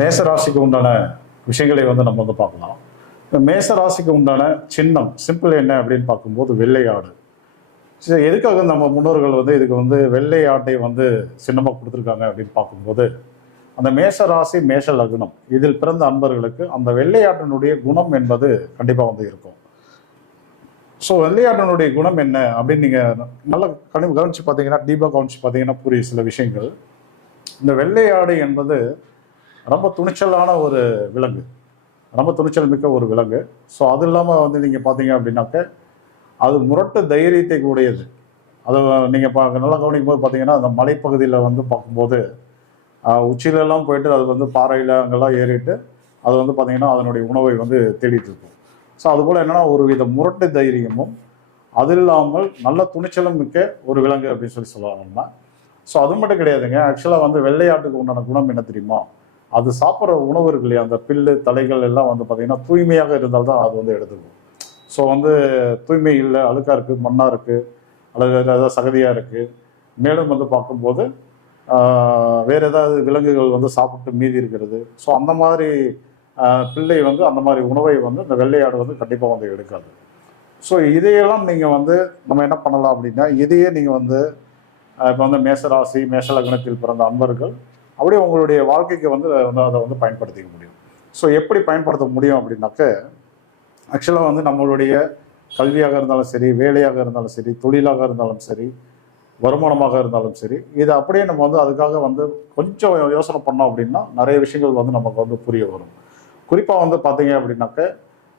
மேச ராசிக்கு உண்டான விஷயங்களை வந்து நம்ம வந்து பார்க்கலாம். மேச ராசிக்கு உண்டான சின்னம் சிம்பிள் என்ன அப்படின்னு பார்க்கும்போது வெள்ளை ஆடு. சரி எதுக்காக நம்ம முன்னோர்கள் வந்து இதுக்கு வந்து வெள்ளை ஆட்டை வந்து சின்னமாக கொடுத்துருக்காங்க அப்படின்னு பார்க்கும்போது அந்த மேச ராசி மேஷ லக்னம் இதில் பிறந்த அன்பர்களுக்கு அந்த வெள்ளையாட்டினுடைய குணம் என்பது கண்டிப்பாக வந்து இருக்கும். ஸோ வெள்ளையாட்டினுடைய குணம் என்ன அப்படின்னு நீங்கள் நல்லா கனி கவனிச்சு பார்த்தீங்கன்னா டீப்பாக கவனிச்சு பார்த்தீங்கன்னா புரிய சில விஷயங்கள். இந்த வெள்ளையாடு என்பது ரொம்ப துணிச்சலான ஒரு விலங்கு. ரொம்ப துணிச்சல் மிக்க ஒரு விலங்கு. ஸோ அது இல்லாமல் வந்து நீங்கள் பார்த்தீங்க அப்படின்னாக்க அது முரட்டு தைரியத்தை கூடியது. அதை நீங்கள் பா நல்லா கவனிக்கும் போது பார்த்தீங்கன்னா அந்த மலைப்பகுதியில் வந்து பார்க்கும்போது உச்சியிலெல்லாம் போயிட்டு அது வந்து பாறையில் அங்கெல்லாம் ஏறிட்டு அது வந்து பார்த்தீங்கன்னா அதனுடைய உணவை வந்து தேடிட்டு இருக்கும். ஸோ அதுபோல் என்னன்னா ஒரு வித முரட்டு தைரியமும் அது இல்லாமல் நல்ல துணிச்சலும் மிக்க ஒரு விலங்கு அப்படின்னு சொல்லி சொல்லலாம்னா. ஸோ அது மட்டும் கிடையாதுங்க. ஆக்சுவலாக வந்து வெள்ளையாட்டுக்கு உண்டான குணம் என்ன தெரியுமா? அது சாப்பிட்ற உணவு இருக்கு இல்லையா அந்த பில்லு தலைகள் எல்லாம் வந்து பார்த்தீங்கன்னா தூய்மையாக இருந்தால் தான் அது வந்து எடுத்துக்கும். ஸோ வந்து தூய்மை இல்லை அழுக்காக இருக்குது மண்ணாக இருக்குது அல்லது வேறு ஏதாவது சகதியாக இருக்குது மேலும் வந்து பார்க்கும்போது வேறு ஏதாவது விலங்குகள் வந்து சாப்பிட்டு மீதி இருக்கிறது. ஸோ அந்த மாதிரி பிள்ளை வந்து அந்த மாதிரி உணவை வந்து இந்த வெள்ளையாடு வந்து கண்டிப்பாக வந்து எடுக்காது. ஸோ இதையெல்லாம் நீங்கள் வந்து நம்ம என்ன பண்ணலாம் அப்படின்னா இதையே நீங்கள் வந்து இப்போ வந்து மேசராசி மேஷலக்னத்தில் பிறந்த அன்பர்கள் அப்படியே உங்களுடைய வாழ்க்கைக்கு வந்து வந்து அதை வந்து பயன்படுத்திக்க முடியும். ஸோ எப்படி பயன்படுத்த முடியும் அப்படின்னாக்க ஆக்சுவலாக வந்து நம்மளுடைய கல்வியாக இருந்தாலும் சரி வேலையாக இருந்தாலும் சரி தொழிலாக இருந்தாலும் சரி வருமானமாக இருந்தாலும் சரி இதை அப்படியே நம்ம வந்து அதுக்காக வந்து கொஞ்சம் யோசனை பண்ணோம் அப்படின்னா நிறைய விஷயங்கள் வந்து நமக்கு வந்து புரிய வரும். குறிப்பாக வந்து பார்த்தீங்க அப்படின்னாக்க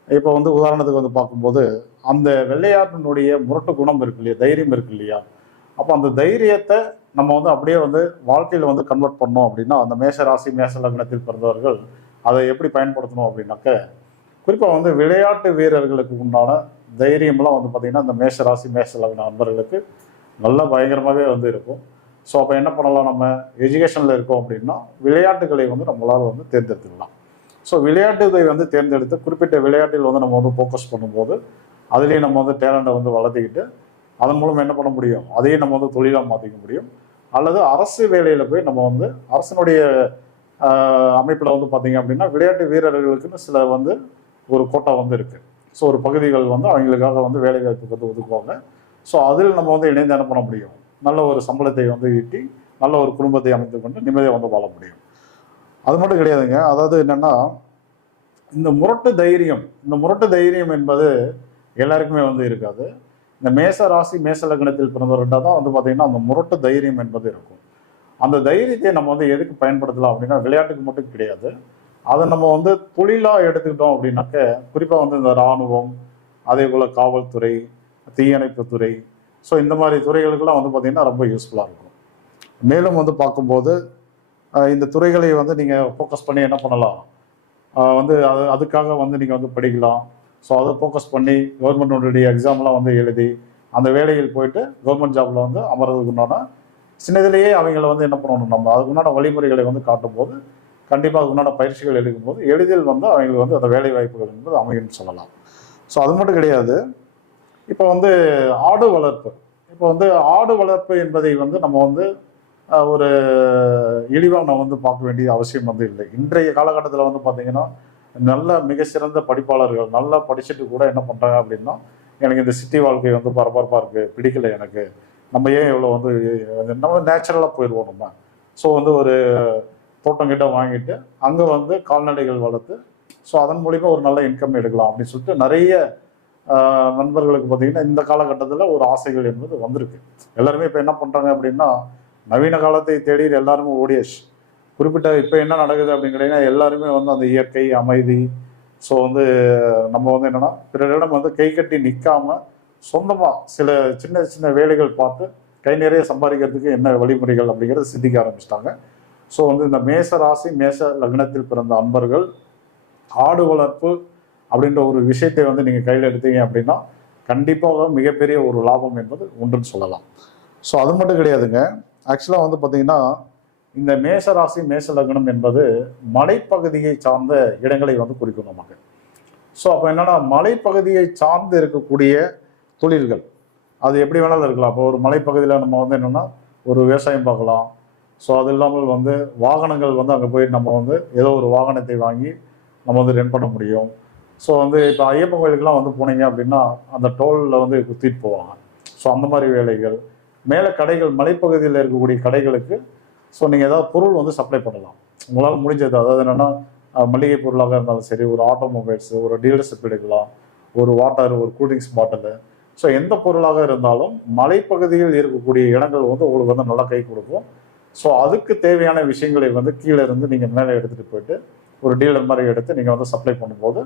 இப்போ வந்து உதாரணத்துக்கு வந்து பார்க்கும்போது அந்த வெள்ளையாட்டினுடைய முரட்டு குணம் இருக்கு இல்லையா தைரியம் இருக்கு இல்லையா? அப்போ அந்த தைரியத்தை நம்ம வந்து அப்படியே வந்து வாழ்க்கையில் வந்து கன்வெர்ட் பண்ணோம் அப்படின்னா அந்த மேஷ ராசி மேஷ லக்னத்தில் பிறந்தவர்கள் அதை எப்படி பயன்படுத்தணும் அப்படின்னாக்க குறிப்பாக வந்து விளையாட்டு வீரர்களுக்கு உண்டான தைரியம்லாம் வந்து பார்த்திங்கன்னா இந்த மேஷ ராசி மேஷ லக்ன நண்பர்களுக்கு நல்லா பயங்கரமாகவே வந்து இருக்கும். ஸோ அப்போ என்ன பண்ணலாம் நம்ம? எஜுகேஷனில் இருக்கோம் அப்படின்னா விளையாட்டுகளை வந்து நம்மளால் வந்து தேர்ந்தெடுத்துக்கலாம். ஸோ விளையாட்டுகளை வந்து தேர்ந்தெடுத்து குறிப்பிட்ட விளையாட்டில் வந்து நம்ம வந்து ஃபோக்கஸ் பண்ணும்போது அதுலேயும் நம்ம வந்து டேலண்ட்டை வந்து வளர்த்திக்கிட்டு அதன் மூலம் என்ன பண்ண முடியும்? அதையும் நம்ம வந்து தொழிலாக மாற்றிக்க முடியும். அல்லது அரசு வேலையில் போய் நம்ம வந்து அரசனுடைய அமைப்பில் வந்து பார்த்தீங்க அப்படின்னா விளையாட்டு வீரர்களுக்குன்னு சில வந்து ஒரு கோட்டா வந்து இருக்குது ஸோ ஒரு பகுதிகள் வந்து அவங்களுக்காக வந்து வேலை வாய்ப்புக்கு வந்து ஒதுக்குவாங்க. ஸோ அதில் நம்ம வந்து இணைந்து என்ன பண்ண முடியும்? நல்ல ஒரு சம்பளத்தை வந்து ஈட்டி நல்ல ஒரு குடும்பத்தை அமைத்து கொண்டு நிம்மதியாக வந்து வாழ முடியும். அது மட்டும் கிடையாதுங்க. அதாவது என்னென்னா இந்த முரட்டு தைரியம் இந்த முரட்டு தைரியம் என்பது எல்லாருக்குமே வந்து இருக்காது. இந்த மேச ராசி மேச லக்னத்தில் பிறந்தவர்கிட்ட தான் வந்து பார்த்தீங்கன்னா அந்த முரட்டு தைரியம் என்பது இருக்கும். அந்த தைரியத்தை நம்ம வந்து எதுக்கு பயன்படுத்தலாம் அப்படின்னா விளையாட்டுக்கு மட்டும் கிடையாது. அதை நம்ம வந்து தொழிலாக எடுத்துக்கிட்டோம் அப்படின்னாக்க குறிப்பாக வந்து இந்த இராணுவம் அதே போல் காவல்துறை தீயணைப்புத்துறை ஸோ இந்த மாதிரி துறைகளுக்கெல்லாம் வந்து பார்த்திங்கன்னா ரொம்ப யூஸ்ஃபுல்லாக இருக்கும். மேலும் வந்து பார்க்கும்போது இந்த துறைகளை வந்து நீங்கள் ஃபோக்கஸ் பண்ணி என்ன பண்ணலாம்? வந்து அது அதுக்காக வந்து நீங்கள் வந்து படிக்கலாம். ஸோ அதை ஃபோக்கஸ் பண்ணி கவர்மெண்ட்டுடைய எக்ஸாம்லாம் வந்து எழுதி அந்த வேலையில் போயிட்டு கவர்மெண்ட் ஜாப்ல வந்து அமர்றதுக்கு உண்டான சின்னதிலேயே அவங்கள வந்து என்ன பண்ணணும் நம்ம? அதுக்கு உண்டான வழிமுறைகளை வந்து காட்டும்போது கண்டிப்பாக அதுக்கு உண்டான பயிற்சிகள் எடுக்கும்போது எளிதில் வந்து அவங்களுக்கு வந்து அந்த வேலை வாய்ப்புகள் என்பது அமையும்னு சொல்லலாம். ஸோ அது மட்டும் கிடையாது. இப்போ வந்து ஆடு வளர்ப்பு. இப்போ வந்து ஆடு வளர்ப்பு என்பதை வந்து நம்ம வந்து ஒரு இழிவாக நம்ம வந்து பார்க்க வேண்டிய அவசியம் வந்து இல்லை. இன்றைய காலகட்டத்தில் வந்து பார்த்தீங்கன்னா நல்ல மிக சிறந்த படிப்பாளர்கள் நல்லா படிச்சுட்டு கூட என்ன பண்ணுறாங்க அப்படின்னா எனக்கு இந்த சிட்டி வாழ்க்கை வந்து பரபரப்பாக இருக்குது பிடிக்கல எனக்கு. நம்ம ஏன் இவ்வளோ வந்து நம்ம நேச்சுரலாக போயிடுவோம் நம்ம. ஸோ வந்து ஒரு தோட்டம் கிட்ட வாங்கிட்டு அங்கே வந்து கால்நடைகள் வளர்த்து ஸோ அதன் மூலிமா ஒரு நல்ல இன்கம் எடுக்கலாம் அப்படின்னு சொல்லிட்டு நிறைய நண்பர்களுக்கு பார்த்தீங்கன்னா இந்த காலகட்டத்தில் ஒரு ஆசைகள் என்பது வந்திருக்கு. எல்லாருமே இப்போ என்ன பண்ணுறாங்க அப்படின்னா நவீன காலத்தை தேடி எல்லாருமே ஓடியாச்சு. குறிப்பிட்ட இப்போ என்ன நடக்குது அப்படின்னு கேட்டிங்கன்னா எல்லாருமே வந்து அந்த இயற்கை அமைதி. ஸோ வந்து நம்ம வந்து என்னன்னா பிறரிடம் வந்து கை கட்டி நிற்காம சொந்தமாக சில சின்ன சின்ன வேலைகள் பார்த்து கை நிறைய சம்பாதிக்கிறதுக்கு என்ன வழிமுறைகள் அப்படிங்கிறத சிந்திக்க ஆரம்பிச்சிட்டாங்க. ஸோ வந்து இந்த மேச ராசி மேச லக்னத்தில் பிறந்த அன்பர்கள் ஆடு வளர்ப்பு அப்படின்ற ஒரு விஷயத்தை வந்து நீங்கள் கையில் எடுத்தீங்க அப்படின்னா கண்டிப்பாக மிகப்பெரிய ஒரு லாபம் என்பது உண்டுன்னு சொல்லலாம். ஸோ அது மட்டும் கிடையாதுங்க. ஆக்சுவலாக வந்து பார்த்தீங்கன்னா இந்த மேசராசி ராசி என்பது மலைப்பகுதியை சார்ந்த இடங்களை வந்து குறிக்கும் நமக்கு. ஸோ அப்போ என்னன்னா மலைப்பகுதியை சார்ந்து இருக்கக்கூடிய தொழில்கள் அது எப்படி வேணாலும் இருக்கலாம். இப்போ ஒரு மலைப்பகுதியில் நம்ம வந்து என்னென்னா ஒரு விவசாயம் பார்க்கலாம். ஸோ அது இல்லாமல் வந்து வாகனங்கள் வந்து அங்கே போய் நம்ம வந்து ஏதோ ஒரு வாகனத்தை வாங்கி நம்ம வந்து ரென் பண்ண முடியும். ஸோ வந்து இப்போ ஐயப்பன் கோயிலுக்குலாம் வந்து போனீங்க அப்படின்னா அந்த டோலில் வந்து குத்திட்டு போவாங்க. ஸோ அந்த மாதிரி வேலைகள். மேலே கடைகள் மலைப்பகுதியில் இருக்கக்கூடிய கடைகளுக்கு ஸோ நீங்கள் ஏதாவது பொருள் வந்து சப்ளை பண்ணலாம். உங்களால் முடிஞ்சது. அதாவது என்னென்னா மளிகை பொருளாக இருந்தாலும் சரி ஒரு ஆட்டோமொபைல்ஸ் ஒரு டீலர்ஷிப் எடுக்கலாம். ஒரு வாட்டர் ஒரு கூல்ட்ரிங்க்ஸ் பாட்டிலு ஸோ எந்த பொருளாக இருந்தாலும் மலைப்பகுதியில் இருக்கக்கூடிய இடங்கள் வந்து உங்களுக்கு வந்து நல்லா கை கொடுக்கும். ஸோ அதுக்கு தேவையான விஷயங்களை வந்து கீழே இருந்து நீங்கள் மேலே எடுத்துகிட்டு போயிட்டு ஒரு டீலர் மாதிரி எடுத்து நீங்கள் வந்து சப்ளை பண்ணும்போது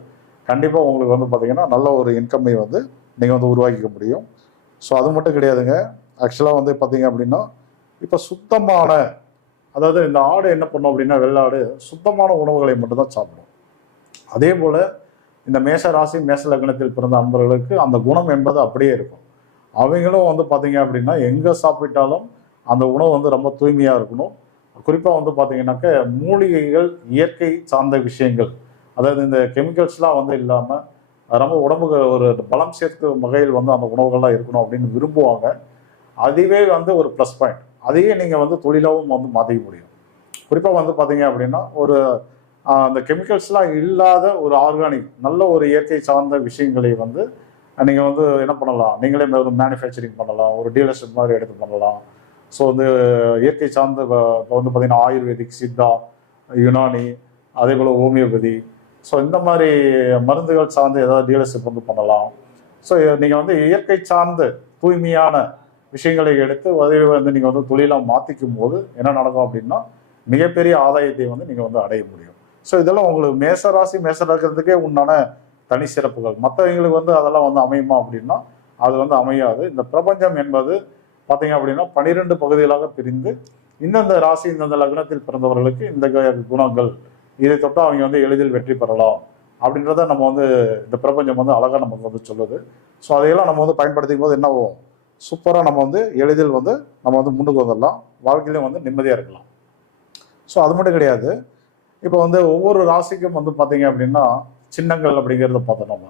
கண்டிப்பாக உங்களுக்கு வந்து பார்த்தீங்கன்னா நல்ல ஒரு இன்கம்மை வந்து நீங்கள் வந்து உருவாக்கிக்க முடியும். ஸோ அது மட்டும் கிடையாதுங்க. ஆக்சுவலாக வந்து பார்த்தீங்க அப்படின்னா இப்போ சுத்தமான அதாவது இந்த ஆடு என்ன பண்ணும் அப்படின்னா வெள்ளாடு சுத்தமான உணவுகளை மட்டும்தான் சாப்பிடும். அதே போல் இந்த மேஷ ராசி மேஷ லக்னத்தில் பிறந்த அன்பர்களுக்கு அந்த குணம் என்பது அப்படியே இருக்கும். அவங்களும் வந்து பார்த்தீங்க அப்படின்னா எங்கே சாப்பிட்டாலும் அந்த உணவு வந்து ரொம்ப தூய்மையாக இருக்கணும். குறிப்பாக வந்து பார்த்தீங்கன்னாக்க மூலிகைகள் இயற்கை சார்ந்த விஷயங்கள். அதாவது இந்த கெமிக்கல்ஸ்லாம் வந்து இல்லாமல் ரொம்ப உடம்புக்கு ஒரு பலம் சேர்க்கும் வகையில் வந்து அந்த உணவுகள்லாம் இருக்கணும் அப்படின்னு விரும்புவாங்க. அதுவே வந்து ஒரு ப்ளஸ் பாயிண்ட் அதையே நீங்கள் வந்து தொழிலாகவும் வந்து மாற்றிக்க முடியும். குறிப்பாக வந்து பார்த்தீங்க அப்படின்னா ஒரு அந்த கெமிக்கல்ஸ்லாம் இல்லாத ஒரு ஆர்கானிக் நல்ல ஒரு இயற்கை சார்ந்த விஷயங்களை வந்து நீங்கள் வந்து என்ன பண்ணலாம்? நீங்களே மேனுஃபேக்சரிங் பண்ணலாம் ஒரு டீலர்ஷிப் மாதிரி எடுத்து பண்ணலாம். ஸோ வந்து இயற்கை சார்ந்த இப்போ வந்து பார்த்தீங்கன்னா ஆயுர்வேதிக் சித்தா யுனானி அதே போல் ஹோமியோபதி. ஸோ இந்த மாதிரி மருந்துகள் சார்ந்து ஏதாவது டீலர்ஷிப் வந்து பண்ணலாம். ஸோ நீங்கள் வந்து இயற்கை சார்ந்து தூய்மையான விஷயங்களை எடுத்து உதவி வந்து நீங்கள் வந்து தொழிலாக மாற்றிக்கும் போது என்ன நடக்கும் அப்படின்னா மிகப்பெரிய ஆதாயத்தை வந்து நீங்கள் வந்து அடைய முடியும். ஸோ இதெல்லாம் உங்களுக்கு மேச ராசி மேச உண்டான தனி சிறப்புகள். மற்றவங்களுக்கு வந்து அதெல்லாம் வந்து அமையுமா அப்படின்னா அது வந்து அமையாது. இந்த பிரபஞ்சம் என்பது பார்த்தீங்க அப்படின்னா பனிரெண்டு பகுதிகளாக பிரிந்து இந்தந்த ராசி இந்தந்த லக்னத்தில் பிறந்தவர்களுக்கு இந்த குணங்கள் இதை தொட்டு அவங்க வந்து எளிதில் வெற்றி பெறலாம் அப்படின்றத நம்ம வந்து இந்த பிரபஞ்சம் வந்து அழகாக நமக்கு வந்து சொல்லுது. ஸோ அதையெல்லாம் நம்ம வந்து பயன்படுத்திக்கும் போது என்ன ஆகும்? சூப்பராக நம்ம வந்து எளிதில் வந்து நம்ம வந்து முன்னுக்கு வந்துடலாம். வாழ்க்கையிலும் வந்து நிம்மதியாக இருக்கலாம். ஸோ அது மட்டும் கிடையாது. இப்போ வந்து ஒவ்வொரு ராசிக்கும் வந்து பார்த்தீங்க அப்படின்னா சின்னங்கள் அப்படிங்கிறத பார்த்தோம் நம்ம.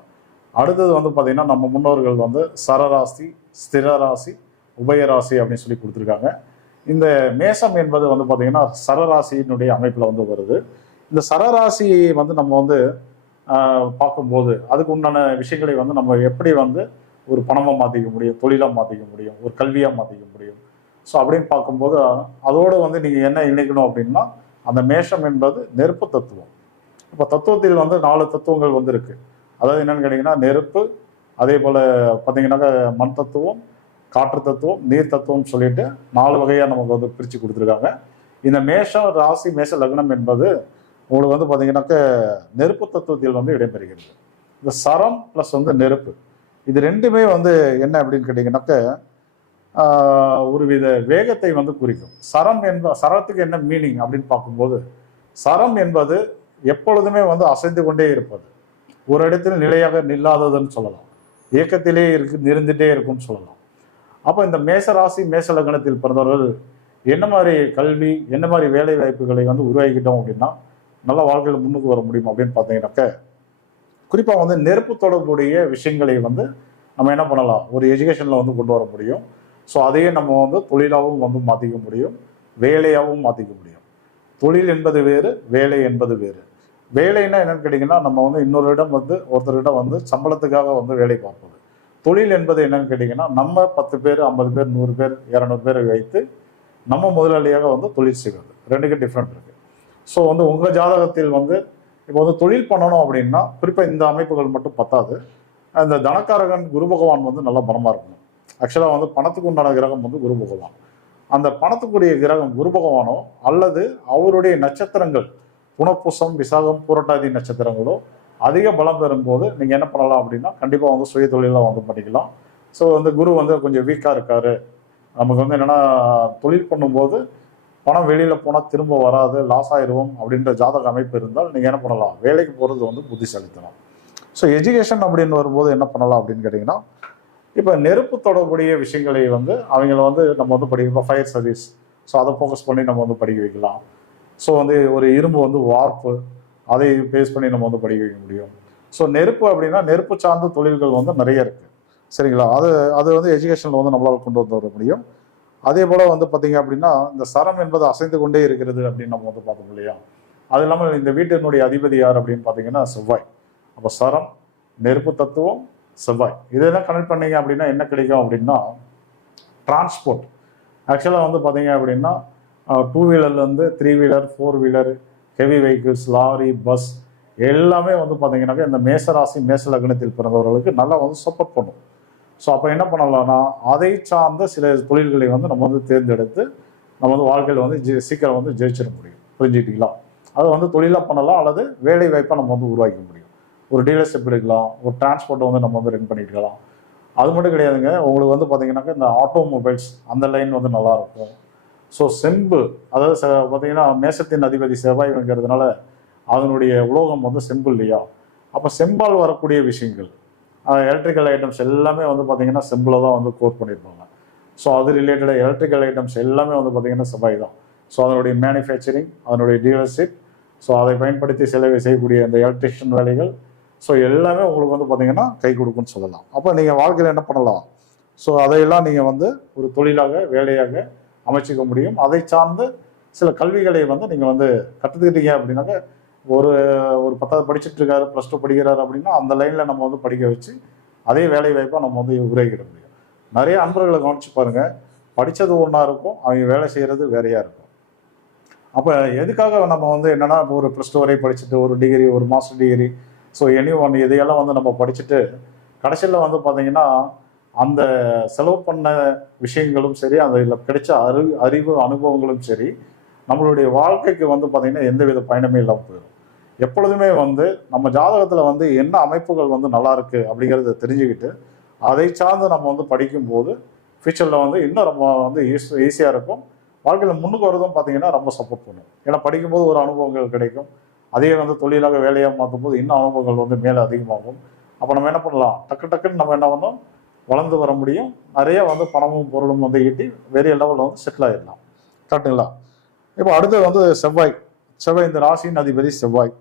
அடுத்தது வந்து பார்த்தீங்கன்னா நம்ம முன்னோர்கள் வந்து சரராசி ஸ்திர ராசி உபயராசி அப்படின்னு சொல்லி கொடுத்துருக்காங்க. இந்த மேசம் என்பது வந்து பார்த்திங்கன்னா சரராசியினுடைய அமைப்பில் வந்து வருது. இந்த சரராசி வந்து நம்ம வந்து பார்க்கும்போது அதுக்கு உண்டான விஷயங்களை வந்து நம்ம எப்படி வந்து ஒரு பணமாக மாற்றிக்க முடியும் தொழிலாக மாற்றிக்க முடியும் ஒரு கல்வியாக மாற்றிக்க முடியும். ஸோ அப்படின்னு பார்க்கும்போது அதோடு வந்து நீங்கள் என்ன இணைக்கணும் அப்படின்னா அந்த மேஷம் என்பது நெருப்பு தத்துவம். இப்போ தத்துவத்தில் வந்து நாலு தத்துவங்கள் வந்து அதாவது என்னென்னு கேட்டிங்கன்னா நெருப்பு அதே போல் பார்த்தீங்கன்னாக்கா மண் தத்துவம் காற்று தத்துவம் நீர் தத்துவம் சொல்லிட்டு நாலு வகையாக நமக்கு வந்து பிரித்து கொடுத்துருக்காங்க. இந்த மேஷம் ராசி மேஷ லக்னம் என்பது உங்களுக்கு வந்து பார்த்தீங்கன்னாக்க நெருப்பு தத்துவத்தில் வந்து இடம்பெறுகிறது. இந்த சரம் ப்ளஸ் வந்து நெருப்பு. இது ரெண்டுமே வந்து என்ன அப்படின்னு கேட்டிங்கன்னாக்க ஒரு ஒருவித வேகத்தை வந்து குறிக்கும். சரம் என்ப சரத்துக்கு என்ன மீனிங் அப்படின்னு பார்க்கும்போது சரம் என்பது எப்பொழுதுமே வந்து அசைந்து கொண்டே இருப்பது. ஒரு இடத்தில் நிலையாக நில்லாததுன்னு சொல்லலாம். இயக்கத்திலே இருக்கு இருந்துட்டே இருக்கும்னு சொல்லலாம். அப்போ இந்த மேச ராசி மேச லக்னத்தில் பிறந்தவர்கள் என்ன மாதிரி கல்வி என்ன மாதிரி வேலை வாய்ப்புகளை வந்து உருவாக்கிட்டோம் அப்படின்னா நல்ல வாழ்க்கையில் முன்னுக்கு வர முடியும் அப்படின்னு பார்த்தீங்கன்னாக்க குறிப்பாக வந்து நெருப்பு தொடர்புடைய விஷயங்களை வந்து நம்ம என்ன பண்ணலாம்? ஒரு எஜுகேஷனில் வந்து கொண்டு வர முடியும். ஸோ அதையே நம்ம வந்து தொழிலாகவும் வந்து மாற்றிக்க முடியும். வேலையாகவும் மாற்றிக்க முடியும். தொழில் என்பது வேறு வேலை என்பது வேறு. வேலைன்னா என்னன்னு கேட்டிங்கன்னா நம்ம வந்து இன்னொரு இடம் வந்து ஒருத்தரிடம் வந்து சம்பளத்துக்காக வந்து வேலை பார்ப்பது. தொழில் என்பது என்னன்னு கேட்டிங்கன்னா நம்ம பத்து பேர் ஐம்பது பேர் நூறு பேர் இரநூறு பேர் வைத்து நம்ம முதலாளியாக வந்து தொழில் செய்வது. ரெண்டுக்கும் டிஃப்ரெண்ட் இருக்குது ஸோ வந்து உங்கள் ஜாதகத்தில் வந்து இப்போ வந்து தொழில் பண்ணணும் அப்படின்னா குறிப்பாக இந்த அமைப்புகள் மட்டும் பத்தாது. அந்த தனக்காரகன் குரு பகவான் வந்து நல்ல பலமாக இருக்கணும். ஆக்சுவலாக வந்து பணத்துக்கு உண்டான கிரகம் வந்து குரு பகவான். அந்த பணத்துக்குரிய கிரகம் குரு பகவானோ அல்லது அவருடைய நட்சத்திரங்கள் புனப்பூசம் விசாகம் பூரட்டாதி நட்சத்திரங்களோ அதிக பலம் பெறும்போது நீங்கள் என்ன பண்ணலாம் அப்படின்னா கண்டிப்பாக வந்து சுய தொழிலாக வந்து பண்ணிக்கலாம். ஸோ வந்து குரு வந்து கொஞ்சம் வீக்காக இருக்காரு. நமக்கு வந்து என்னென்னா தொழில் பண்ணும்போது பணம் வெளியில் போனால் திரும்ப வராது லாஸ் ஆயிடுவோம் அப்படின்ற ஜாதக அமைப்பு இருந்தால் நீங்கள் என்ன பண்ணலாம்? வேலைக்கு போகிறது வந்து புத்திசாலித்தனம். ஸோ எஜுகேஷன் அப்படின்னு வரும்போது என்ன பண்ணலாம் அப்படின்னு கேட்டிங்கன்னா இப்போ நெருப்பு தொடர்புடைய விஷயங்களை வந்து அவங்கள வந்து நம்ம வந்து படிக்க ஃபயர் சர்வீஸ் ஸோ அதை ஃபோக்கஸ் பண்ணி நம்ம வந்து படிக்க வைக்கலாம். ஸோ வந்து ஒரு இரும்பு வந்து வார்ப்பு அதை பேஸ் பண்ணி நம்ம வந்து படிக்க வைக்க முடியும். ஸோ நெருப்பு அப்படின்னா நெருப்பு சார்ந்த தொழில்கள் வந்து நிறைய இருக்குது சரிங்களா? அது அது வந்து எஜுகேஷனில் வந்து நம்மளால் கொண்டு வந்து வர முடியும். அதே போல் வந்து பார்த்தீங்க அப்படின்னா இந்த சரம் என்பது அசைந்து கொண்டே இருக்கிறது அப்படின்னு நம்ம வந்து பார்த்தோம் இல்லையா? அது இல்லாமல் இந்த வீட்டினுடைய அதிபதி யார் அப்படின்னு பார்த்தீங்கன்னா செவ்வாய். அப்போ சரம் நெருப்பு தத்துவம் செவ்வாய். இதெல்லாம் கனெக்ட் பண்ணீங்க அப்படின்னா என்ன கிடைக்கும் அப்படின்னா டிரான்ஸ்போர்ட் ஆக்சுவலாக வந்து பார்த்தீங்க அப்படின்னா two வீலர்லேருந்து three wheeler four wheeler heavy vehicles lorry bus எல்லாமே வந்து பார்த்தீங்கன்னாக்கா இந்த மேசராசி மேச லக்னத்தில் பிறந்தவர்களுக்கு நல்லா வந்து சப்போர்ட் பண்ணும். ஸோ அப்போ என்ன பண்ணலாம்னா அதை சார்ந்த சில தொழில்களை வந்து நம்ம வந்து தேர்ந்தெடுத்து நம்ம வந்து வாழ்க்கையில் வந்து ஜெ- சீக்கிரம் வந்து ஜெயிச்சிட முடியும். புரிஞ்சுக்கிட்டீங்களா? அது வந்து தொழிலாக பண்ணலாம் அல்லது வேலை வாய்ப்பாக நம்ம வந்து உருவாக்க முடியும். ஒரு டீலர்ஷிப் எடுக்கலாம் ஒரு டிரான்ஸ்போர்ட்டை வந்து நம்ம வந்து ரன் பண்ணிக்கலாம் அது மட்டும் கிடையாதுங்க உங்களுக்கு வந்து பார்த்தீங்கன்னாக்கா இந்த ஆட்டோமொபைல்ஸ் அந்த லைன் வந்து நல்லா இருக்கும் ஸோ செம்பு அதாவது செ- பார்த்தீங்கன்னா மேசத்தின் அதிபதி செவ்வாய்ங்கிறதுனால அதனுடைய உலோகம் வந்து செம்பு இல்லையா? அப்போ செம்பால் வரக்கூடிய விஷயங்கள் எலக்ட்ரிக்கல் ஐட்டம்ஸ் எல்லாமே வந்து பார்த்தீங்கன்னா செம்பில் தான் வந்து கோட் பண்ணியிருப்பாங்க ஸோ அது ரிலேட்டடாக எலக்ட்ரிக்கல் ஐட்டம்ஸ் எல்லாமே வந்து பார்த்தீங்கன்னா செவ்வாய் தான் ஸோ அதனுடைய மேனுஃபேக்சரிங் அதனுடைய டீலர்ஷிப் ஸோ அதை பயன்படுத்தி செலவு செய்யக்கூடிய அந்த எலக்ட்ரிஷியன் வேலைகள். ஸோ எல்லாமே உங்களுக்கு வந்து பார்த்தீங்கன்னா கை கொடுக்கும்னு சொல்லலாம். அப்போ நீங்கள் வாழ்க்கையில் என்ன பண்ணலாம்? ஸோ அதையெல்லாம் நீங்கள் வந்து ஒரு தொழிலாக வேலையாக அமைச்சிக்க முடியும். அதை சார்ந்து சில கல்விகளை வந்து நீங்கள் வந்து கற்றுக்கிட்டீங்க அப்படின்னாக்க ஒரு ஒரு பத்தாவது படிச்சுட்டு இருக்காரு ப்ளஸ் டூ படிக்கிறாரு அப்படின்னா அந்த லைனில் நம்ம வந்து படிக்க வச்சு அதே வேலை வாய்ப்பாக நம்ம வந்து உருவாக்கிட முடியும். நிறைய அன்பர்களை கவனிச்சு பாருங்க. படித்தது ஒன்றா இருக்கும் அவங்க வேலை செய்கிறது வேறையாக இருக்கும். அப்போ எதுக்காக நம்ம வந்து என்னன்னா இப்போ ஒரு ப்ளஸ் டூ வரை படிச்சுட்டு ஒரு டிகிரி ஒரு master degree so any one இதையெல்லாம் வந்து நம்ம படிச்சுட்டு கடைசியில் வந்து பார்த்தீங்கன்னா அந்த செலவு பண்ண விஷயங்களும் சரி அதில் கிடைச்ச அறிவு அறிவு அனுபவங்களும் சரி நம்மளுடைய வாழ்க்கைக்கு வந்து பார்த்தீங்கன்னா எந்தவித பயணமே இல்லாமல் போயிடும். எப்பொழுதுமே வந்து நம்ம ஜாதகத்தில் வந்து என்ன அமைப்புகள் வந்து நல்லா இருக்கு அப்படிங்கிறத தெரிஞ்சுக்கிட்டு அதை சார்ந்து நம்ம வந்து படிக்கும்போது ஃபியூச்சரில் வந்து இன்னும் ரொம்ப வந்து ஈஸி ஈஸியாக இருக்கும். வாழ்க்கையில் முன்னுக்கு வரதும் பார்த்தீங்கன்னா ரொம்ப சப்போர்ட் பண்ணும். ஏன்னா படிக்கும்போது ஒரு அனுபவங்கள் கிடைக்கும். அதே வந்து தொழிலாக வேலையாக மாற்றும் போது இன்னும் அனுபவங்கள் வந்து மேலே அதிகமாகும். அப்போ நம்ம என்ன பண்ணலாம்? டக்கு டக்குன்னு நம்ம என்ன பண்ணோம் வளர்ந்து வர முடியும். நிறைய வந்து பணமும் பொருளும் வந்து ஈட்டி பெரிய லெவலில் வந்து செட்டில் ஆயிடலாம். கரெக்டுங்களா இப்போ அடுத்தது வந்து செவ்வாய். செவ்வாய் இந்த ராசியின் அதிபதி செவ்வாய்.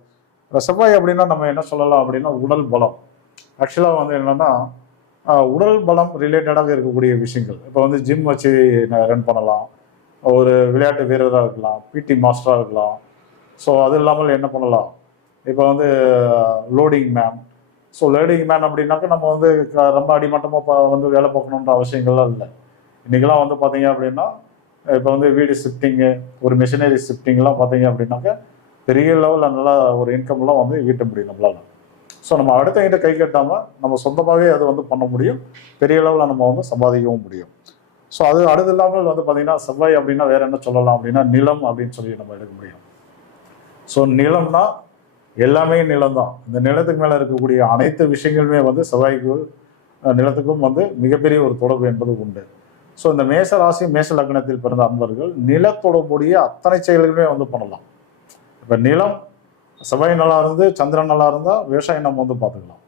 இந்த செவ்வாய் அப்படின்னா நம்ம என்ன சொல்லலாம் அப்படின்னா உடல் பலம். ஆக்சுவலாக வந்து என்னென்னா உடல் பலம் ரிலேட்டடாக இருக்கக்கூடிய விஷயங்கள். இப்போ வந்து ஜிம் வச்சு ரன் பண்ணலாம். ஒரு விளையாட்டு வீரராக இருக்கலாம் பிடி மாஸ்டராக இருக்கலாம். ஸோ அது இல்லாமல் என்ன பண்ணலாம்? இப்போ வந்து loading man so loading man அப்படின்னாக்க நம்ம வந்து க- ரொம்ப அடிமட்டமாக வந்து வேலை பார்க்கணுன்ற அவசியங்கள்லாம் இல்லை. இன்றைக்கெல்லாம் வந்து பார்த்தீங்க அப்படின்னா இப்போ வந்து வீடு ஷிஃப்டிங்கு ஒரு மிஷினரி ஷிஃப்டிங்லாம் பார்த்தீங்க அப்படின்னாக்க பெரிய லெவலில் நல்லா ஒரு இன்கம்லாம் வந்து ஈட்ட முடியும் நம்மளால். ஸோ நம்ம அடுத்தவங்கிட்ட கை கட்டாமல் நம்ம சொந்தமாகவே அதை வந்து பண்ண முடியும். பெரிய லெவலில் நம்ம வந்து சம்பாதிக்கவும் முடியும். ஸோ அது அடுத்து இல்லாமல் வந்து பார்த்தீங்கன்னா செவ்வாய் அப்படின்னா வேற என்ன சொல்லலாம் அப்படின்னா நிலம் அப்படின்னு சொல்லி நம்ம எடுக்க முடியும். ஸோ நிலம்னா எல்லாமே நிலம் தான் இந்த நிலத்துக்கு மேலே இருக்கக்கூடிய அனைத்து விஷயங்களுமே வந்து செவ்வாய்க்கு நிலத்துக்கும் வந்து மிகப்பெரிய ஒரு தொடர்பு என்பது உண்டு. ஸோ இந்த மேச ராசி மேச லக்னத்தில் பிறந்த அன்பர்கள் நிலத்தொடர்புடைய அத்தனை செயல்களுமே வந்து பண்ணலாம். இப்போ நிலம் செவ்வாய் நல்லா இருந்து சந்திரன் நல்லா இருந்தால் விவசாயம் நம்ம வந்து பார்த்துக்கலாம்.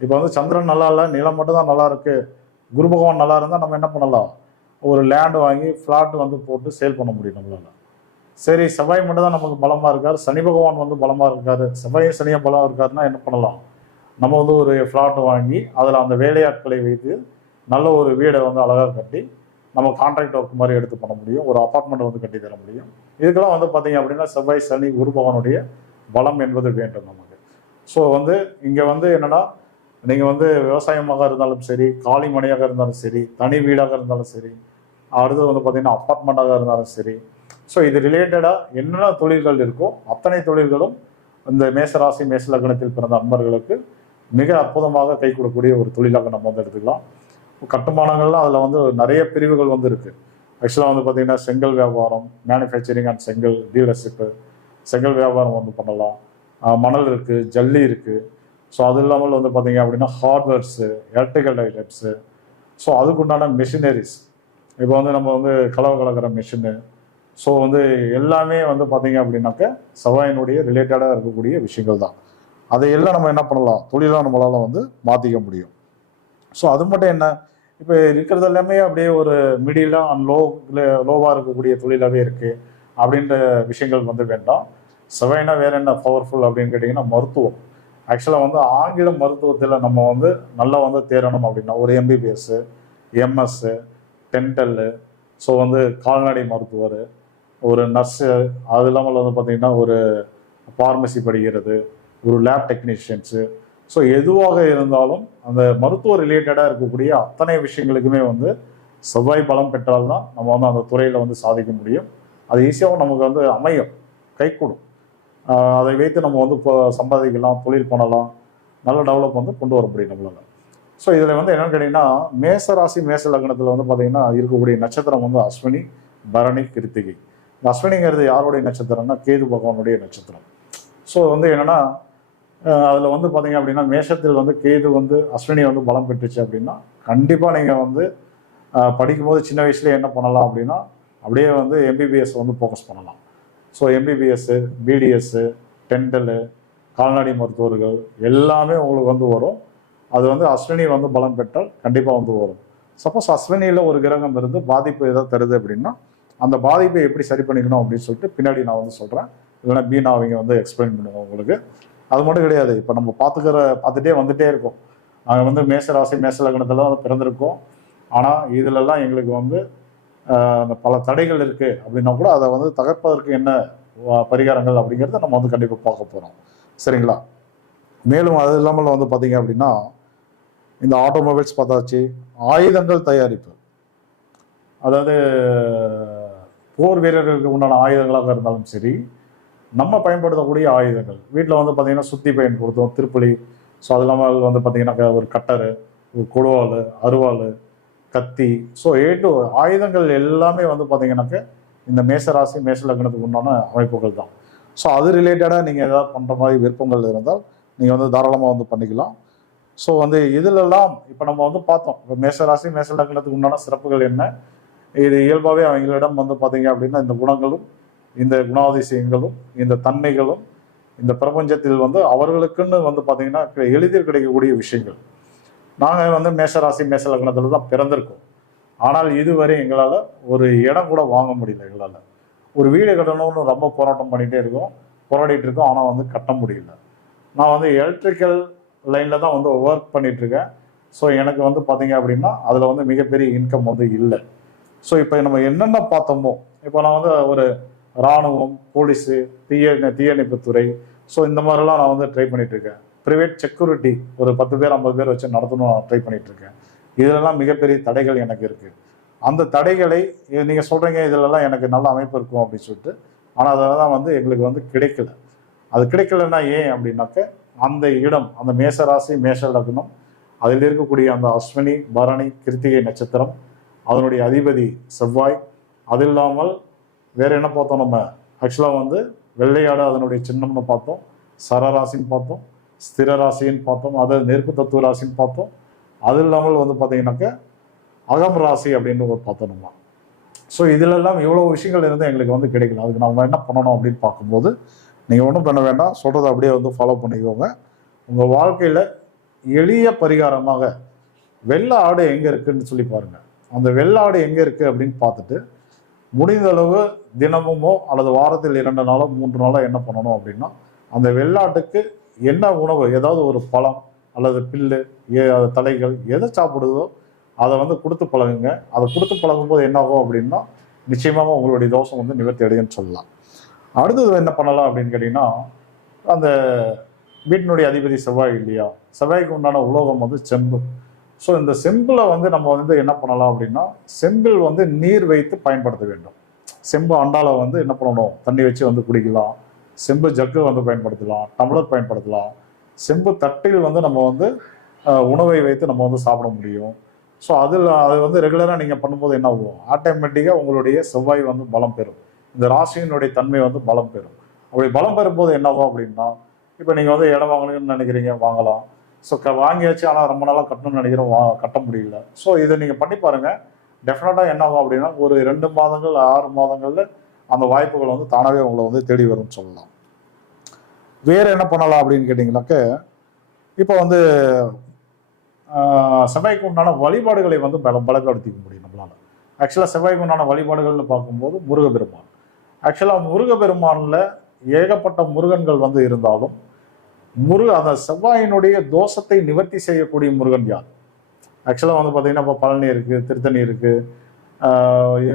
இப்போ வந்து சந்திரன் நல்லா இல்லை நிலம் மட்டும் தான் நல்லா இருக்குது குரு பகவான் நல்லா இருந்தால் நம்ம என்ன பண்ணலாம்? ஒரு லேண்டு வாங்கி ஃப்ளாட் வந்து போட்டு சேல் பண்ண முடியும் நம்மளால். சரி செவ்வாய் மட்டும் தான் நமக்கு பலமாக இருக்கார். சனி பகவான் வந்து பலமாக இருக்கார். செவ்வாயும் சனியும் பலம் இருக்காருன்னா என்ன பண்ணலாம்? நம்ம வந்து ஒரு ஃப்ளாட் வாங்கி அதில் அந்த வேலையாட்களை வைத்து நல்ல ஒரு வீடை வந்து அழகாக கட்டி நம்ம கான்ட்ராக்ட் ஒர்க் மாதிரி எடுத்து பண்ண முடியும். ஒரு அப்பார்ட்மெண்ட் வந்து கட்டி தர முடியும். இதுக்கெல்லாம் வந்து பார்த்தீங்க அப்படின்னா செவ்வாய் சனி குருபவனுடைய பலம் என்பது வேண்டும் நமக்கு. ஸோ வந்து இங்கே வந்து என்னென்னா நீங்கள் வந்து விவசாயமாக இருந்தாலும் சரி காலி மனையாக இருந்தாலும் சரி தனி வீடாக இருந்தாலும் சரி அடுத்தது வந்து பார்த்தீங்கன்னா அப்பார்ட்மெண்ட்டாக இருந்தாலும் சரி. ஸோ இது ரிலேட்டடாக என்னென்ன தொழில்கள் இருக்கோ அத்தனை தொழில்களும் இந்த மேசராசி மேச லக்னத்தில் பிறந்த அன்பர்களுக்கு மிக அற்புதமாக கை கொடுக்கக்கூடிய ஒரு தொழிலாக நம்ம வந்து எடுத்துக்கலாம். கட்டுமானங்கள்லாம் அதில் வந்து நிறைய பிரிவுகள் வந்து இருக்கு ஆக்சுவலாக வந்து பார்த்தீங்கன்னா செங்கல் வியாபாரம் மேனுஃபேக்சரிங் அண்ட் செங்கல் டீலர்ஷிப்பு செங்கல் வியாபாரம் வந்து பண்ணலாம். மணல் இருக்குது ஜல்லி இருக்குது ஸோ அது இல்லாமல் வந்து பார்த்தீங்க அப்படின்னா ஹார்ட்வேர்ஸு எலக்ட்ரிக்கல் ஐட்டம்ஸு ஸோ அதுக்குண்டான மிஷினரிஸ் இப்போ வந்து நம்ம வந்து கலவை கலக்கிற மிஷினு ஸோ வந்து எல்லாமே வந்து பார்த்தீங்க அப்படின்னாக்க செவ்வாயினுடைய ரிலேட்டடாக இருக்கக்கூடிய விஷயங்கள் தான். அதையெல்லாம் நம்ம என்ன பண்ணலாம்? தொழிலாக நம்மளால் வந்து மாற்றிக்க முடியும். ஸோ அது மட்டும் என்ன? இப்போ இருக்கிறது எல்லாமே அப்படியே ஒரு மிடிலாக அண்ட் லோ லோவாக இருக்கக்கூடிய தொழிலாகவே இருக்குது அப்படின்ற விஷயங்கள் வந்து வேண்டாம். செவைனா வேற என்ன பவர்ஃபுல் அப்படின்னு கேட்டிங்கன்னா மருத்துவம். ஆக்சுவலாக வந்து ஆங்கில மருத்துவத்தில் நம்ம வந்து நல்லா வந்து தேரணும் அப்படின்னா ஒரு எம்பிபிஎஸ்ஸு எம்எஸ்ஸு டென்டல்லு ஸோ வந்து கால்நடை மருத்துவர் ஒரு நர்ஸு அது இல்லாமல் வந்து பார்த்தீங்கன்னா ஒரு ஃபார்மசி படிக்கிறது ஒரு லேப் டெக்னீஷியன்ஸு ஸோ எதுவாக இருந்தாலும் அந்த மருத்துவ ரிலேட்டடாக இருக்கக்கூடிய அத்தனை விஷயங்களுக்குமே வந்து செவ்வாய் பலம் பெற்றால்தான் நம்ம வந்து அந்த துறையில் வந்து சாதிக்க முடியும். அது ஈஸியாகவும் நமக்கு வந்து அமையும். கைக்கூடும் அதை வைத்து நம்ம வந்து இப்போ சம்பாதிக்கலாம் தொழில் பண்ணலாம். நல்ல டெவலப் வந்து கொண்டு வர முடியும் நம்மளால். ஸோ இதில் வந்து என்னென்னு கேட்டிங்கன்னா மேச ராசி மேச லக்னத்தில் வந்து பார்த்தீங்கன்னா இருக்கக்கூடிய நட்சத்திரம் வந்து அஸ்வினி பரணி கிருத்திகை. இந்த அஸ்வினிங்கிறது யாருடைய நட்சத்திரம்னா கேது பகவானுடைய நட்சத்திரம். ஸோ வந்து என்னென்னா அதில் வந்து பார்த்தீங்க அப்படின்னா மேஷத்தில் வந்து கேது வந்து அஸ்வினி வந்து பலம் பெற்றுச்சு அப்படின்னா கண்டிப்பாக நீங்கள் வந்து படிக்கும்போது சின்ன வயசுலேயே என்ன பண்ணலாம் அப்படின்னா அப்படியே வந்து எம்பிபிஎஸ் வந்து ஃபோக்கஸ் பண்ணலாம். ஸோ எம்பிபிஎஸ்ஸு பிடிஎஸ்ஸு டென்டலு கால்நடை மருத்துவர்கள் எல்லாமே உங்களுக்கு வந்து வரும். அது வந்து அஸ்வினி வந்து பலம் பெற்றால் கண்டிப்பாக வந்து வரும். சப்போஸ் அஸ்வினியில் ஒரு கிரகம் இருந்து பாதிப்பு எதாவது தருது அப்படின்னா அந்த பாதிப்பை எப்படி சரி பண்ணிக்கணும் அப்படின்னு சொல்லிட்டு பின்னாடி நான் வந்து சொல்கிறேன் இல்லைன்னா பீனா அவங்க வந்து எக்ஸ்பிளைன் பண்ணுவோம் உங்களுக்கு. அது மட்டும் கிடையாது. இப்போ நம்ம பார்த்துக்கிற பார்த்துட்டே வந்துட்டே இருக்கோம். நாங்கள் வந்து மேசராசி மேச லக்னத்தில் வந்து பிறந்திருக்கோம். ஆனால் இதிலெல்லாம் எங்களுக்கு வந்து அந்த பல தடைகள் இருக்குது அப்படின்னா கூட அதை வந்து தகர்ப்பதற்கு என்ன பரிகாரங்கள் அப்படிங்கிறத நம்ம வந்து கண்டிப்பாக பார்க்க போகிறோம் சரிங்களா? மேலும் அது இல்லாமல் வந்து பார்த்தீங்க அப்படின்னா இந்த ஆட்டோமொபைல்ஸ் பார்த்தாச்சு ஆயுதங்கள் தயாரிப்பு. அதாவது போர் வீரர்களுக்கு உண்டான ஆயுதங்களாக இருந்தாலும் சரி நம்ம பயன்படுத்தக்கூடிய ஆயுதங்கள். வீட்டில் வந்து பார்த்தீங்கன்னா சுத்தி பயன்படுத்துவோம் திருப்பலி. ஸோ அது இல்லாமல் வந்து பார்த்தீங்கன்னா ஒரு கட்டரு ஒரு கொடுவாள் அருவாள் கத்தி. ஸோ ஏ டு ஆயுதங்கள் எல்லாமே வந்து பார்த்தீங்கன்னாக்க இந்த மேசராசி மேச லக்னத்துக்கு உண்டான அமைப்புகள் தான். ஸோ அது ரிலேட்டடாக நீங்கள் ஏதாவது பண்ணுற மாதிரி விருப்பங்கள் இருந்தால் நீங்கள் வந்து தாராளமாக வந்து பண்ணிக்கலாம். ஸோ வந்து இதிலெல்லாம் இப்போ நம்ம வந்து பார்த்தோம். இப்போ மேசராசி மேச லக்னத்துக்கு உண்டான சிறப்புகள் என்ன? இது இயல்பாகவே அவங்களிடம் வந்து பார்த்தீங்க அப்படின்னா இந்த குணங்களும் இந்த குணாதிசயங்களும் இந்த தன்மைகளும் இந்த பிரபஞ்சத்தில் வந்து அவர்களுக்குன்னு வந்து பார்த்தீங்கன்னா எளிதில் கிடைக்கக்கூடிய விஷயங்கள். நாங்கள் வந்து மேஷராசி மேஷ லக்னத்தில் தான் பிறந்திருக்கோம். ஆனால் இதுவரை எங்களால் ஒரு இடம் கூட வாங்க முடியல எங்களால். ஒரு வீடு கட்டணும்னு ரொம்ப போராட்டம் பண்ணிகிட்டே இருக்கோம் போராடிட்டு இருக்கோம் ஆனால் வந்து கட்ட முடியல. நான் வந்து எலக்ட்ரிக்கல் லைனில் தான் வந்து ஒர்க் பண்ணிகிட்ருக்கேன் ஸோ எனக்கு வந்து பார்த்தீங்க அப்படின்னா அதில் வந்து மிகப்பெரிய இன்கம் வந்து இல்லை. ஸோ இப்போ நம்ம என்னென்ன பார்த்தோமோ இப்போ நான் வந்து ஒரு இராணுவம் போலீஸு தீய தீயணைப்புத்துறை ஸோ இந்த மாதிரிலாம் நான் வந்து ட்ரை பண்ணிட்டு இருக்கேன். ப்ரைவேட் செக்யூரிட்டி ஒரு பத்து பேர் ஐம்பது பேர் வச்சு நடத்தணும் நான் ட்ரை பண்ணிகிட்ருக்கேன் இதிலெல்லாம் மிகப்பெரிய தடைகள் எனக்கு இருக்குது அந்த தடைகளை நீங்கள் சொல்கிறீங்க இதிலெல்லாம் எனக்கு நல்ல அமைப்பு இருக்கும் அப்படின்னு சொல்லிட்டு ஆனால் அதில் தான் வந்து எங்களுக்கு வந்து கிடைக்கல. அது கிடைக்கலன்னா ஏன் அப்படின்னாக்க அந்த இடம் அந்த மேசராசி மேஷ லக்னம் அதில் இருக்கக்கூடிய அந்த அஸ்வினி பரணி கிருத்திகை நட்சத்திரம் அதனுடைய அதிபதி செவ்வாய் அது இல்லாமல் வேற என்ன பார்த்தோம் நம்ம? ஆக்சுவலாக வந்து வெள்ளையாடு அதனுடைய சின்னம்னு பார்த்தோம். சரராசின்னு பார்த்தோம். ஸ்திர ராசின்னு பார்த்தோம். அதை நெருப்பு தத்துவ ராசின்னு பார்த்தோம். அது இல்லாமல் வந்து பார்த்தீங்கன்னாக்க அகம் ராசி அப்படின்னு ஒரு பார்த்தோம் நம்ம. ஸோ இதிலெல்லாம் இவ்வளோ விஷயங்கள் இருந்து எங்களுக்கு வந்து கிடைக்கல. அதுக்கு நம்ம என்ன பண்ணணும் அப்படின்னு பார்க்கும்போது நீங்கள் ஒன்றும் பண்ண வேண்டாம். சொல்கிறத அப்படியே வந்து ஃபாலோ பண்ணிக்கோங்க. உங்கள் வாழ்க்கையில் எளிய பரிகாரமாக வெள்ளை ஆடு எங்கே இருக்குன்னு சொல்லி பாருங்கள் அந்த வெள்ளை ஆடு எங்கே இருக்குது அப்படின்னு பார்த்துட்டு முடிந்த அளவு தினமுமோ அல்லது வாரத்தில் இரண்டு நாளோ மூன்று நாளோ என்ன பண்ணணும் அப்படின்னா அந்த வெள்ளாட்டுக்கு என்ன உணவு ஏதாவது ஒரு பழம் அல்லது பில்லு ஏ- தலைகள் எதை சாப்பிடுதோ அதை வந்து கொடுத்து பழகுங்க. அதை கொடுத்து பழகும்போது என்ன ஆகும் அப்படின்னா நிச்சயமாக உங்களுடைய தோஷம் வந்து நிவர்த்தி அடையும்னு சொல்லலாம். அடுத்தது என்ன பண்ணலாம் அப்படின்னு கேட்டிங்கன்னா அந்த வீட்டினுடைய அதிபதி செவ்வாய் இல்லையா? செவ்வாய்க்கு உண்டான உலோகம் வந்து செம்பு. ஸோ இந்த செம்பில் வந்து நம்ம வந்து என்ன பண்ணலாம் அப்படின்னா செம்பில் வந்து நீர் வைத்து பயன்படுத்த வேண்டும். செம்பு அண்டால வந்து என்ன பண்ணணும்? தண்ணி வச்சு வந்து குடிக்கலாம். செம்பு ஜக்கு வந்து பயன்படுத்தலாம். டம்ளர் பயன்படுத்தலாம். செம்பு தட்டில் வந்து நம்ம வந்து உணவை வைத்து நம்ம வந்து சாப்பிட முடியும். ஸோ அதில் அது வந்து ரெகுலராக நீங்கள் பண்ணும்போது என்ன ஆகும்? ஆட்டோமேட்டிக்காக உங்களுடைய செவ்வாய் வந்து பலம் பெறும். இந்த ராசியினுடைய தன்மை வந்து பலம் பெறும். அப்படி பலம் பெறும்போது என்ன ஆகும் அப்படின்னா இப்போ நீங்கள் வந்து இடம் வாங்கணும்னு நினைக்கிறீங்க வாங்கலாம். ஸோ க வாங்கியாச்சு ஆனால் ரொம்ப நாளாக கட்டணும்னு நினைக்கிறோம் வா கட்ட முடியல. ஸோ இதை நீங்கள் பண்ணி பாருங்கள் டெஃபினட்டாக என்ன ஆகும் அப்படின்னா ஒரு ரெண்டு மாதங்கள் ஆறு மாதங்களில் அந்த வாய்ப்புகள் வந்து தானாகவே உங்களை வந்து தேடி வரும்னு சொல்லலாம். வேறு என்ன பண்ணலாம் அப்படின்னு கேட்டிங்கனாக்க இப்போ வந்து செவ்வாய்க்கு உண்டான வழிபாடுகளை வந்து பல பலப்படுத்திக்க முடியும் நம்மளால். ஆக்சுவலாக செவ்வாய்க்கு உண்டான வழிபாடுகள்னு பார்க்கும்போது முருகபெருமான் ஆக்சுவலாக முருகபெருமானில் ஏகப்பட்ட முருகன்கள் வந்து இருந்தாலும் முருக அந்த செவ்வாயினுடைய தோஷத்தை நிவர்த்தி செய்யக்கூடிய முருகன் யார்? ஆக்சுவலாக வந்து பார்த்தீங்கன்னா இப்போ பழனி இருக்குது திருத்தணி இருக்குது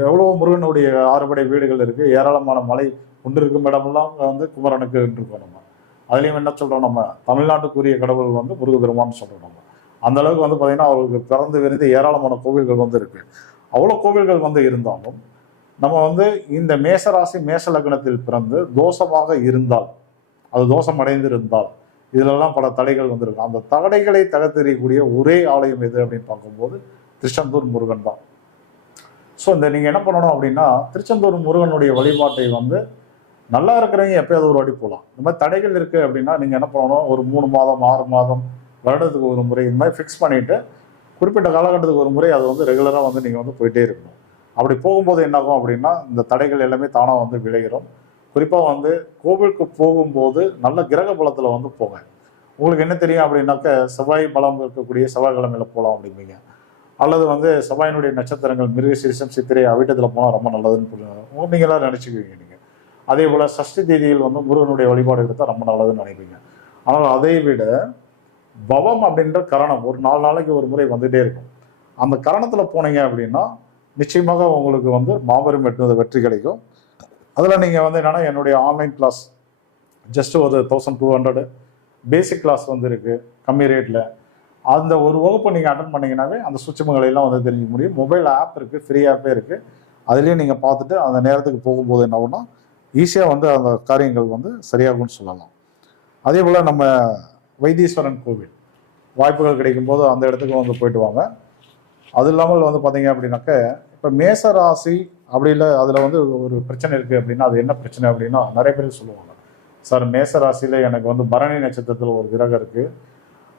எவ்வளோ முருகனுடைய ஆறுபடை வீடுகள் இருக்குது ஏராளமான மலை கொண்டிருக்கும் இடமெல்லாம் வந்து குமரனுக்கு இருக்கோம் நம்ம. அதுலேயும் என்ன சொல்கிறோம் நம்ம? தமிழ்நாட்டுக்குரிய கடவுள் வந்து முருகபெருமான்னு சொல்கிறோம் நம்ம. அந்த அளவுக்கு வந்து பார்த்திங்கன்னா அவருக்கு பிறந்து விரிந்து ஏராளமான கோவில்கள் வந்து இருக்குது அவ்வளோ கோவில்கள் வந்து இருந்தாலும் நம்ம வந்து இந்த மேசராசி மேச லக்னத்தில் பிறந்து தோஷமாக இருந்தால் அது தோஷம் அடைந்திருந்தால் இதிலெல்லாம் பல தடைகள் வந்திருக்கு. அந்த தடைகளை தகர்த்தெறியக்கூடிய ஒரே ஆலயம் எது அப்படின்னு பார்க்கும்போது திருச்செந்தூர் முருகன் தான். ஸோ இந்த நீங்கள் என்ன பண்ணணும் அப்படின்னா திருச்செந்தூர் முருகனுடைய வழிபாட்டை வந்து நல்லா இருக்கிறவங்க எப்பயாவது ஒரு வாட்டி போகலாம் இந்த மாதிரி தடைகள் இருக்குது அப்படின்னா நீங்கள் என்ன பண்ணணும்? ஒரு மூணு மாதம் ஆறு மாதம் வருடத்துக்கு ஒரு முறை இந்த மாதிரி ஃபிக்ஸ் பண்ணிவிட்டு குறிப்பிட்ட காலகட்டத்துக்கு ஒரு முறை அது வந்து ரெகுலராக வந்து நீங்கள் வந்து போயிட்டே இருக்கணும். அப்படி போகும்போது என்னாகும் அப்படின்னா இந்த தடைகள் எல்லாமே தானாக வந்து விளைகிறோம் குறிப்பாக வந்து கோவிலுக்கு போகும்போது நல்ல கிரக பலத்தில் வந்து போங்க. உங்களுக்கு என்ன தெரியும் அப்படின்னாக்க செவ்வாய் பலம் இருக்கக்கூடிய செவ்வாய்க்கிழமையில போகலாம் அப்படிம்பீங்க. அல்லது வந்து செவ்வாயினுடைய நட்சத்திரங்கள் மிருகசீரிசம் சித்திரை அவிட்டத்தில் போனால் ரொம்ப நல்லதுன்னு புரியும் நீங்களா நினச்சிக்குவீங்க நீங்கள் அதே போல் சஷ்டி தேதியில் வந்து முருகனுடைய வழிபாடு எடுத்தால் ரொம்ப நல்லதுன்னு நினைப்பீங்க. ஆனால் அதை விட பவம் அப்படின்ற கரணம் ஒரு நாலு நாளைக்கு ஒரு முறை வந்துகிட்டே இருக்கும். அந்த கரணத்தில் போனீங்க அப்படின்னா நிச்சயமாக உங்களுக்கு வந்து மாபெரும் வெட்டினது வெற்றி கிடைக்கும். அதில் நீங்கள் வந்து என்னென்னா என்னுடைய ஆன்லைன் கிளாஸ் ஜஸ்ட் ஒரு thousand two hundred basic class வந்து இருக்குது கம்மி ரேட்டில் அந்த ஒரு வகுப்பு நீங்கள் அட்டன் பண்ணீங்கன்னாவே அந்த சுச்சமங்களையெல்லாம் வந்து தெரிஞ்சுக்க முடியும். மொபைல் ஆப் இருக்குது ஃப்ரீ ஆப்பே இருக்குது அதுலேயும் நீங்கள் பார்த்துட்டு அந்த நேரத்துக்கு போகும்போது என்ன ஆகும்னா ஈஸியாக வந்து அந்த காரியங்கள் வந்து சரியாகும்னு சொல்லலாம். அதே போல் நம்ம வைத்தீஸ்வரன் கோவில் வாய்ப்புகள் கிடைக்கும்போது அந்த இடத்துக்கு வந்து போயிட்டு வாங்க. அது இல்லாமல் வந்து பார்த்தீங்க அப்படின்னாக்க இப்போ மேச ராசி அப்படி இல்லை அதில் வந்து ஒரு பிரச்சனை இருக்குது அப்படின்னா அது என்ன பிரச்சனை அப்படின்னா நிறைய பேர் சொல்லுவாங்க. சார் மேச ராசியில் எனக்கு வந்து பரணி நட்சத்திரத்தில் ஒரு கிரகம் இருக்குது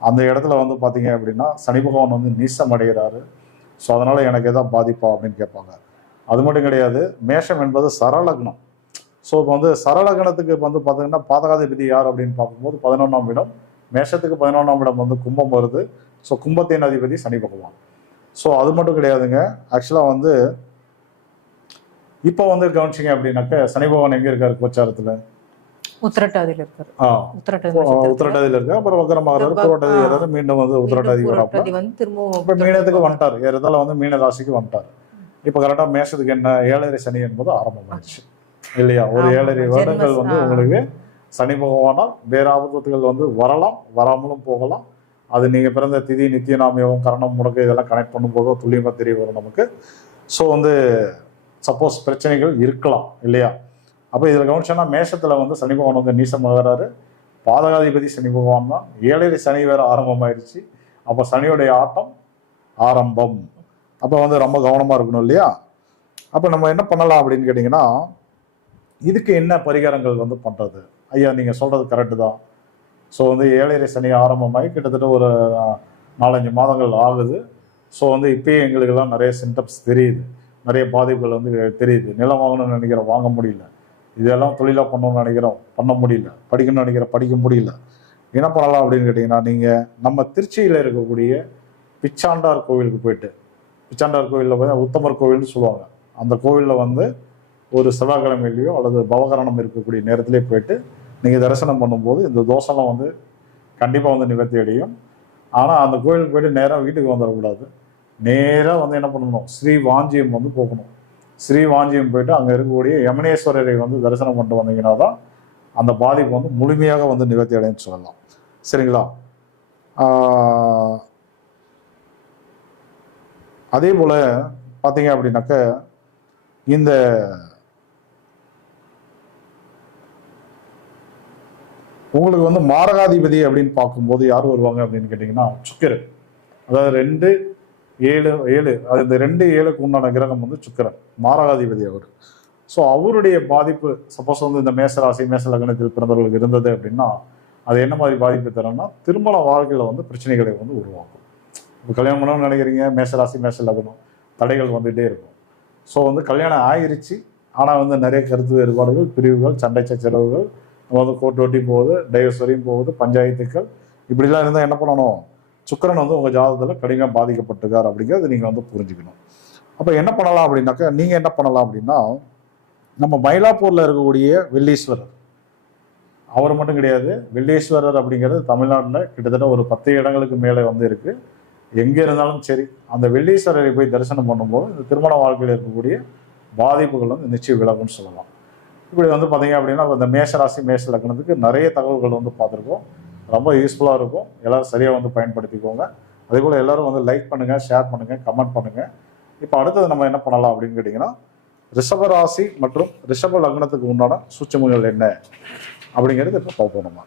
அந்த இடத்துல வந்து பார்த்தீங்க அப்படின்னா சனி பகவான் வந்து நீசம் அடைகிறாரு. ஸோ அதனால் எனக்கு எதாவது பாதிப்பா அப்படின்னு கேட்பாங்க. அது மட்டும் கிடையாது மேஷம் என்பது சரலக்னம் ஸோ இப்போ வந்து சரலக்னத்துக்கு வந்து பார்த்தீங்கன்னா பாதகாதிபதி யார் அப்படின்னு பார்க்கும்போது பதினொன்றாம் இடம் மேஷத்துக்கு பதினொன்றாம் இடம் வந்து கும்பம் வருது. ஸோ கும்பத்தின் அதிபதி சனி பகவான். ஸோ அது மட்டும் கிடையாதுங்க. ஆக்சுவலாக வந்து இப்போ வந்து கவனிச்சிங்க அப்படின்னாக்க சனி பகவான் எங்கே இருக்காரு கோச்சாரத்தில்? உத்திரட்டாதியில இருக்காரு. உத்திரட்டாதியில் இருக்காரு. அப்புறம் வக்கரமாகிறாரு புரோட்டாதி ஏறாரு. மீண்டும் வந்து உத்திரட்டாதி திரும்பவும் இப்போ மீனத்துக்கு வந்துட்டார். ஏறதால வந்து மீன ராசிக்கு வந்துட்டார். இப்போ கரெக்டாக மேஷத்துக்கு என்ன? ஏழரை சனி என்பது ஆரம்பமாயிடுச்சு. இல்லையா? ஒரு. ஏழரை வருடங்கள் வந்து. உங்களுக்கு சனி பகவானால் வேற ஆபத்துகள் வந்து வரலாம். வராமலும் போகலாம். அது நீங்க பிறந்த திதி நித்திய நாமியம் கரணம் முடக்கு இதெல்லாம் கனெக்ட் பண்ணும்போது துல்லியமா தெரிய வரும் நமக்கு. ஸோ வந்து சப்போஸ் பிரச்சனைகள் இருக்கலாம் இல்லையா? அப்போ இதில் கவனிச்சோன்னா மேஷத்தில் வந்து சனி பகவான் வந்து நீசமாகிறாரு. பாதகாதிபதி சனி பகவான் தான். ஏழரை சனி வேறு ஆரம்பமாயிருச்சு. அப்போ சனியுடைய ஆட்டம் ஆரம்பம். அப்போ வந்து ரொம்ப கவனமாக இருக்கணும் இல்லையா? அப்போ நம்ம என்ன பண்ணலாம் அப்படின்னு கேட்டிங்கன்னா இதுக்கு என்ன பரிகாரங்கள் வந்து பண்ணுறது ஐயா நீங்கள் சொல்கிறது கரெக்டு தான். ஸோ வந்து ஏழரை சனி ஆரம்பமாகி கிட்டத்தட்ட ஒரு நாலஞ்சு மாதங்கள் ஆகுது. ஸோ வந்து இப்போயே எங்களுக்கெல்லாம் நிறைய சிம்டம்ஸ் தெரியுது. நிறைய பாதிப்புகள் வந்து தெரியுது. நிலம் வாங்கணும்னு நினைக்கிறோம் வாங்க முடியல. இதெல்லாம் தொழிலாக பண்ணணும்னு நினைக்கிறோம். பண்ண முடியல. படிக்கணும்னு நினைக்கிறோம் படிக்க முடியல. என்ன பண்ணலாம் அப்படின்னு கேட்டிங்கன்னா நீங்கள் நம்ம திருச்சியில் இருக்கக்கூடிய பிச்சாண்டார் கோவிலுக்கு போயிட்டு பிச்சாண்டார் கோவிலில் போய் உத்தமர் கோவில்னு சொல்லுவாங்க. அந்த கோவிலில் வந்து ஒரு செவ்வாய்க்கிழமையிலையோ அல்லது பவகரணம் இருக்கக்கூடிய நேரத்திலே போயிட்டு நீங்கள் தரிசனம் பண்ணும்போது இந்த தோசைலாம் வந்து கண்டிப்பாக வந்து நிவர்த்தி அடையும். ஆனால் அந்த கோவிலுக்கு போயிட்டு நேராக வீட்டுக்கு வந்துடக்கூடாது. நேராக வந்து என்ன பண்ணணும்? ஸ்ரீ வாஞ்சியம் வந்து போகணும். ஸ்ரீ வாஞ்சியம் போயிட்டு அங்கே இருக்கக்கூடிய யமனேஸ்வரரை வந்து தரிசனம் பண்ணிட்டு வந்தீங்கன்னா தான் அந்த பாதிப்பு வந்து முழுமையாக வந்து நிவர்த்தி அடையும்னு சொல்லலாம். சரிங்களா? அதே போல் பார்த்தீங்க அப்படின்னாக்க இந்த உங்களுக்கு வந்து மாரகாதிபதி அப்படின்னு பார்க்கும்போது யார் வருவாங்க அப்படின்னு கேட்டிங்கன்னா சுக்கர் அதாவது ரெண்டு ஏழு ஏழு அது இந்த ரெண்டு ஏழுக்கு உண்டான கிரகம் வந்து சுக்கரன் மாரகாதிபதி அவர். ஸோ அவருடைய பாதிப்பு சப்போஸ் வந்து இந்த மேசராசி மேச லக்னத்தில் பிறந்தவர்களுக்கு இருந்தது அப்படின்னா அது என்ன மாதிரி பாதிப்பு தரும்னா திருமண வாழ்க்கையில் வந்து பிரச்சனைகளை வந்து உருவாக்கும். இப்போ கல்யாணம் பண்ணணும்னு நினைக்கிறீங்க மேசராசி மேச லக்னம் தடைகள் வந்துகிட்டே இருக்கும். ஸோ வந்து கல்யாணம் ஆயிருச்சு ஆனால் வந்து நிறைய கருத்து வேறுபாடுகள் பிரிவுகள் சண்டை சச்சரவுகள் வந்து கோர்ட் ஒட்டி போகுது டைவர்ஸ் வரையும் போகுது பஞ்சாயத்துக்கள் இப்படிலாம் இருந்தால் என்ன பண்ணணும்? சுக்கிரன் வந்து உங்கள் ஜாதகத்தில் கடினம் பாதிக்கப்பட்டிருக்கார் அப்படிங்கிறது நீங்கள் வந்து புரிஞ்சுக்கணும். அப்போ என்ன பண்ணலாம் அப்படின்னாக்கா நீங்கள் என்ன பண்ணலாம் அப்படின்னா நம்ம மயிலாப்பூரில் இருக்கக்கூடிய வெள்ளீஸ்வரர். அவர் மட்டும் கிடையாது வெள்ளீஸ்வரர் அப்படிங்கிறது தமிழ்நாட்டில் கிட்டத்தட்ட ஒரு பத்து இடங்களுக்கு மேலே வந்து இருக்குது எங்கே இருந்தாலும் சரி அந்த வெள்ளீஸ்வரரை போய் தரிசனம் பண்ணும்போது இந்த திருமண வாழ்க்கையில் இருக்கக்கூடிய பாதிப்புகள் வந்து நிச்சயம் விலகும்னு சொல்லலாம். இப்படி வந்து பார்த்தீங்க அப்படின்னா இந்த மேஷராசி மேஷ லக்னத்துக்கு நிறைய தகவல்கள் வந்து பார்த்துருக்கோம். ரொம்ப யூஸ்ஃபுல்லாக இருக்கும். எல்லோரும் சரியாக வந்து பயன்படுத்திக்கோங்க. அதே போல் எல்லோரும் வந்து லைக் பண்ணுங்கள் ஷேர் பண்ணுங்கள் கமெண்ட் பண்ணுங்கள் இப்போ அடுத்தது நம்ம என்ன பண்ணலாம் அப்படின்னு கேட்டிங்கன்னா ரிஷபராசி மற்றும் ரிஷப லக்னத்துக்கு உண்டான சூட்சமுகள் என்ன? அப்படிங்கிறது இப்போ பார்ப்போம் நம்ம.